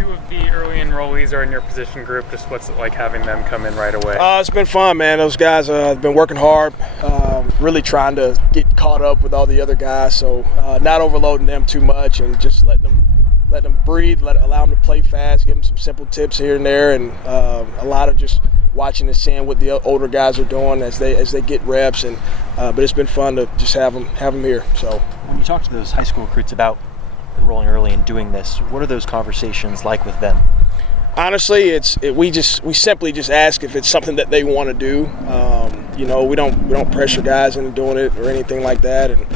Two of the early enrollees are in your position group. Just what's it like having them come in right away? It's been fun, man. Those guys have been working hard, really trying to get caught up with all the other guys. So not overloading them too much and just letting them breathe, allow them to play fast, give them some simple tips here and there, and a lot of just watching and seeing what the older guys are doing as they get reps. And but it's been fun to just have them here. So when you talk to those high school recruits about enrolling early and doing this, what are those conversations like with them? Honestly, we simply just ask if it's something that they want to do. We don't pressure guys into doing it or anything like that, and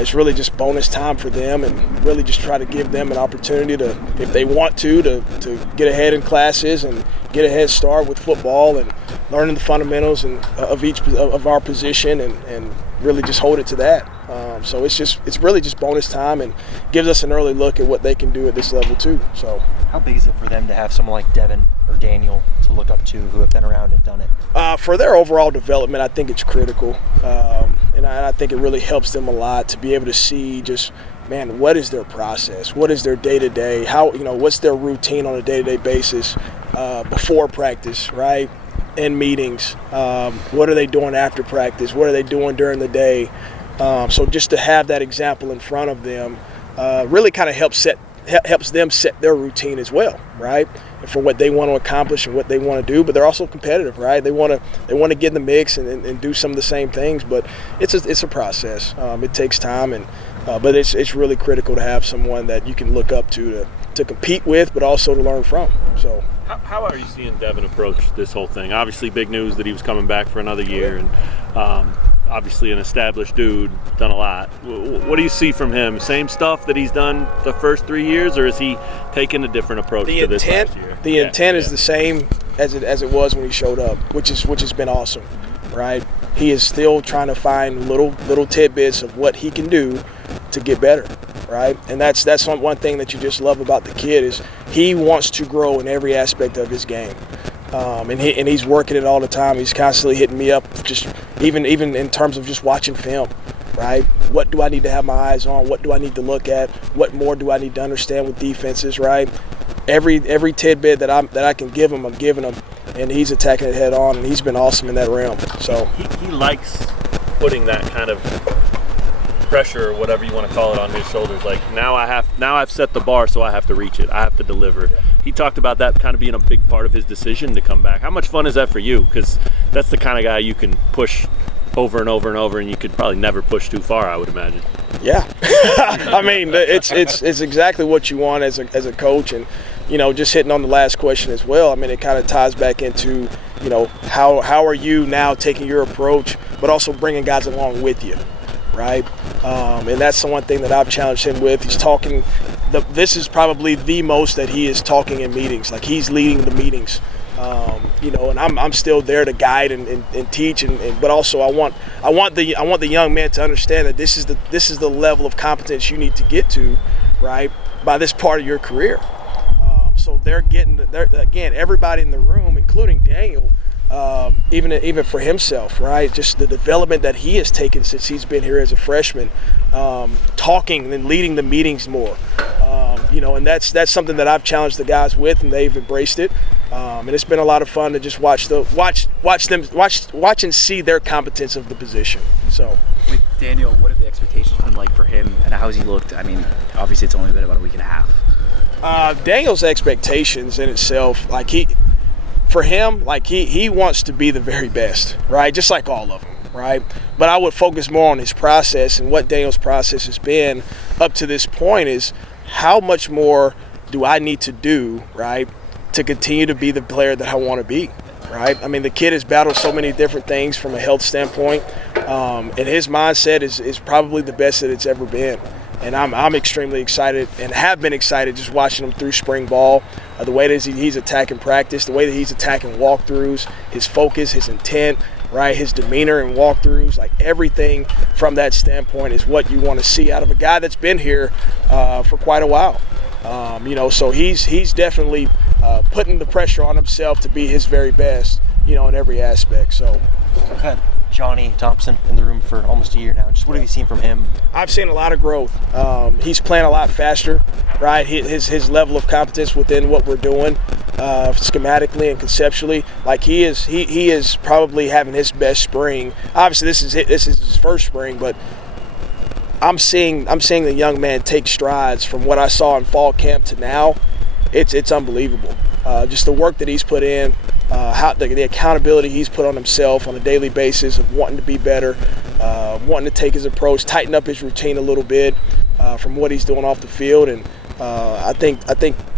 it's really just bonus time for them, and really just try to give them an opportunity to, if they want to get ahead in classes and get a head start with football and learning the fundamentals of our position, and really just hold it to that. So it's really just bonus time and gives us an early look at what they can do at this level too. So how big is it for them to have someone like Devin or Daniel to look up to who have been around and done it? For their overall development, I think it's critical, and I think it really helps them a lot to be able to see just, man, what is their process? What is their day-to-day? What's their routine on a day-to-day basis before practice, right? In meetings, what are they doing after practice? What are they doing during the day? So just to have that example in front of them really kind of helps them set their routine as well, right? And for what they want to accomplish and what they want to do, but they're also competitive, right? They want to get in the mix and do some of the same things, but it's a process. It takes time, but it's really critical to have someone that you can look up to compete with, but also to learn from. So. How are you seeing Devin approach this whole thing? Obviously, big news that he was coming back for another year, and obviously an established dude, done a lot. What do you see from him? Same stuff that he's done the first 3 years, or is he taking a different approach to this last year? The intent is the same as it was when he showed up, which has been awesome, right? He is still trying to find little tidbits of what he can do to get better. Right, and that's one thing that you just love about the kid is he wants to grow in every aspect of his game, and he's working it all the time. He's constantly hitting me up, just even in terms of just watching film. Right, what do I need to have my eyes on? What do I need to look at? What more do I need to understand with defenses? Right, every tidbit that I can give him, I'm giving him, and he's attacking it head on, and he's been awesome in that realm. So he likes putting that kind of pressure or whatever you want to call it on his shoulders. Like now I've set the bar, so I have to reach it. I have to deliver. He talked about that kind of being a big part of his decision to come back. How much fun is that for you? Because that's the kind of guy you can push over and over and over, and you could probably never push too far, I would imagine. Yeah, I mean it's exactly what you want as a coach, and just hitting on the last question as well. I mean it kind of ties back into how are you now taking your approach, but also bringing guys along with you. Right, and that's the one thing that I've challenged him with. He's talking. This is probably the most that he is talking in meetings. Like he's leading the meetings, and I'm still there to guide and teach, but also I want the young man to understand that this is the level of competence you need to get to, right, by this part of your career. So they're again, everybody in the room, including Daniel. Even for himself, right? Just the development that he has taken since he's been here as a freshman, talking and leading the meetings more, and that's something that I've challenged the guys with, and they've embraced it, and it's been a lot of fun to just watch and see their competence of the position. So, with Daniel, what have the expectations been like for him, and how's he looked? I mean, obviously it's only been about a week and a half. Daniel's expectations in itself, like for him, like he wants to be the very best, right? Just like all of them, right? But I would focus more on his process, and what Daniel's process has been up to this point is how much more do I need to do, right, to continue to be the player that I want to be, right? I mean, the kid has battled so many different things from a health standpoint, and his mindset is probably the best that it's ever been. And I'm extremely excited and have been excited just watching him through spring ball, the way that he's attacking practice, the way that he's attacking walkthroughs, his focus, his intent, right, his demeanor in walkthroughs, like everything from that standpoint is what you want to see out of a guy that's been here for quite a while. So he's definitely putting the pressure on himself to be his very best, in every aspect. So. I've had Johnny Thompson in the room for almost a year now. Just what have you seen from him? I've seen a lot of growth. He's playing a lot faster, right? His level of competence within what we're doing, schematically and conceptually, like he is probably having his best spring. Obviously, this is his first spring, but I'm seeing the young man take strides from what I saw in fall camp to now. It's unbelievable. Just the work that he's put in. How the accountability he's put on himself on a daily basis of wanting to be better, wanting to take his approach, tighten up his routine a little bit from what he's doing off the field, and I think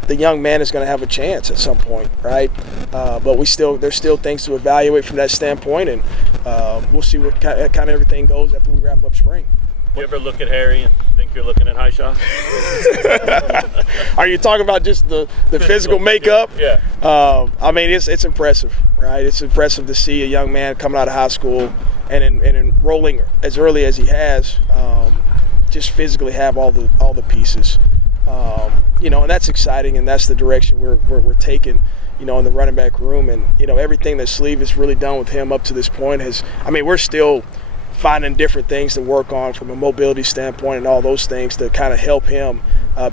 the young man is going to have a chance at some point, right? But there's still things to evaluate from that standpoint, and we'll see what kind of everything goes after we wrap up spring. You ever look at Harry and think you're looking at high shot? Are you talking about just the physical makeup? Yeah. I mean, it's impressive, right? It's impressive to see a young man coming out of high school and enrolling as early as he has, just physically have all the pieces. And that's exciting, and that's the direction we're taking, in the running back room. And, everything that Sleeve has really done with him up to this point we're still finding different things to work on from a mobility standpoint and all those things to kind of help him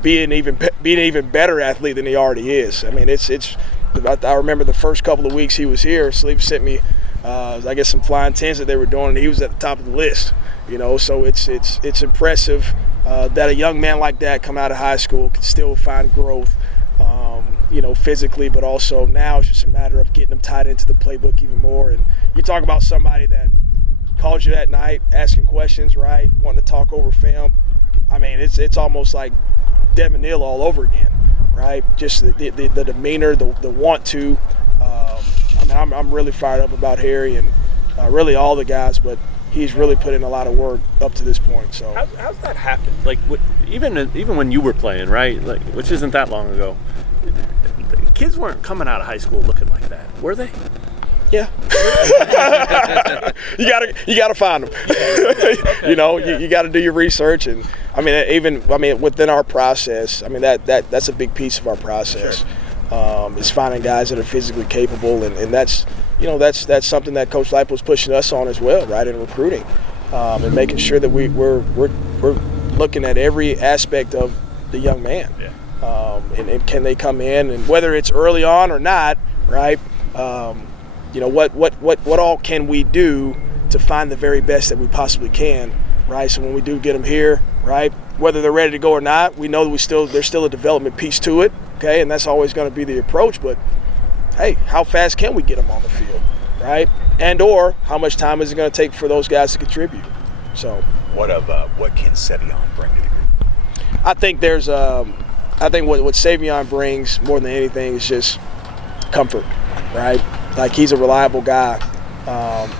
be an even better athlete than he already is. I mean, I remember the first couple of weeks he was here, Sleeve sent me, some flying tens that they were doing, and he was at the top of the list. So it's impressive that a young man like that come out of high school can still find growth, physically, but also now it's just a matter of getting him tied into the playbook even more. And you talk about somebody that calls you at night, asking questions, right, wanting to talk over film. I mean, it's almost like Devin Neal all over again, right? Just the demeanor, the want to. I'm really fired up about Harry and really all the guys, but he's really put in a lot of work up to this point. So how's that happen? Like, even when you were playing, right? Like, which isn't that long ago. Kids weren't coming out of high school looking like that, were they? Yeah. you gotta find them. Okay. You got to do your research, and within our process, that's a big piece of our process. Sure. Is finding guys that are physically capable, and that's something that Coach Leipold's pushing us on as well, right, in recruiting, and making sure that we're looking at every aspect of the young man. Yeah. And can they come in, and whether it's early on or not, right? What all can we do to find the very best that we possibly can, right? So when we do get them here, right, whether they're ready to go or not, we know that there's still a development piece to it, okay? And that's always going to be the approach. But hey, how fast can we get them on the field, right? And or how much time is it going to take for those guys to contribute? So what can Savon bring to the group? I think what Savon brings more than anything is just comfort, right? Like, he's a reliable guy.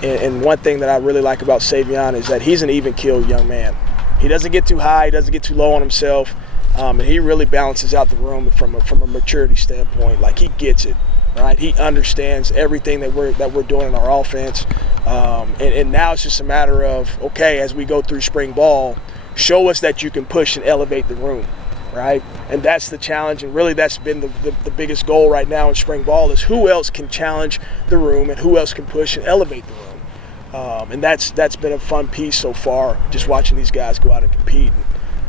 And one thing that I really like about Savon is that he's an even-keeled young man. He doesn't get too high, he doesn't get too low on himself, and he really balances out the room from a maturity standpoint. Like, he gets it, right? He understands everything that we're doing in our offense. And now it's just a matter of, okay, as we go through spring ball, show us that you can push and elevate the room. Right? And that's the challenge, and really that's been the biggest goal right now in spring ball is who else can challenge the room and who else can push and elevate the room. And that's been a fun piece so far, just watching these guys go out and compete. And,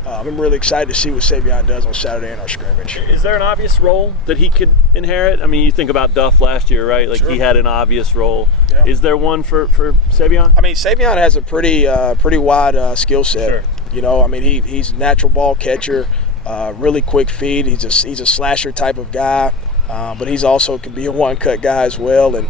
I'm really excited to see what Savon does on Saturday in our scrimmage. Is there an obvious role that he could inherit? I mean, you think about Duff last year, right? Like, sure. He had an obvious role. Yeah. Is there one for Savon? Savon has a pretty wide skill set. Sure. He's a natural ball catcher. Really quick feed. He's a slasher type of guy, but he's also can be a one-cut guy as well. And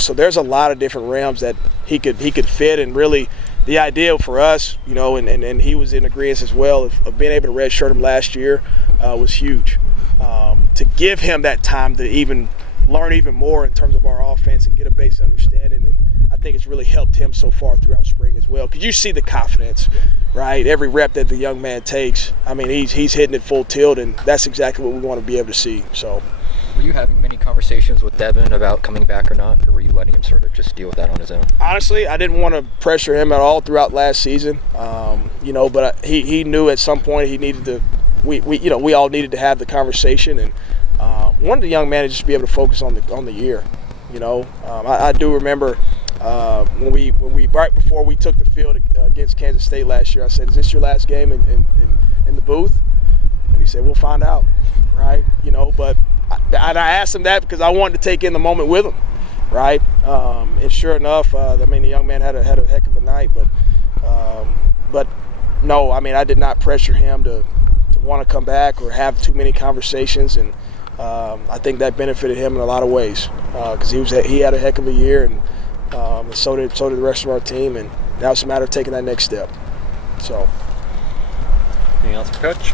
so there's a lot of different realms that he could fit. And really, the idea for us, and he was in agreement as well of being able to redshirt him last year was huge. To give him that time to even learn even more in terms of our offense and get a base understanding, and I think it's really helped him so far throughout spring as well. Because you see the confidence, right? Every rep that the young man takes, he's hitting it full tilt, and that's exactly what we want to be able to see. So, were you having many conversations with Devin about coming back or not, or were you letting him sort of just deal with that on his own? Honestly, I didn't want to pressure him at all throughout last season, but he knew at some point he needed to. We all needed to have the conversation, and wanted the young man to just be able to focus on the year. I do remember when we right before we took the field against Kansas State last year, I said, "Is this your last game in the booth?" And he said, "We'll find out." Right? But I asked him that because I wanted to take in the moment with him. Right? And sure enough, the young man had a heck of a night, but no, I did not pressure him to want to come back or have too many conversations, and I think that benefited him in a lot of ways because he had a heck of a year, and so did the rest of our team, and now it's a matter of taking that next step. So, Anything else, Coach?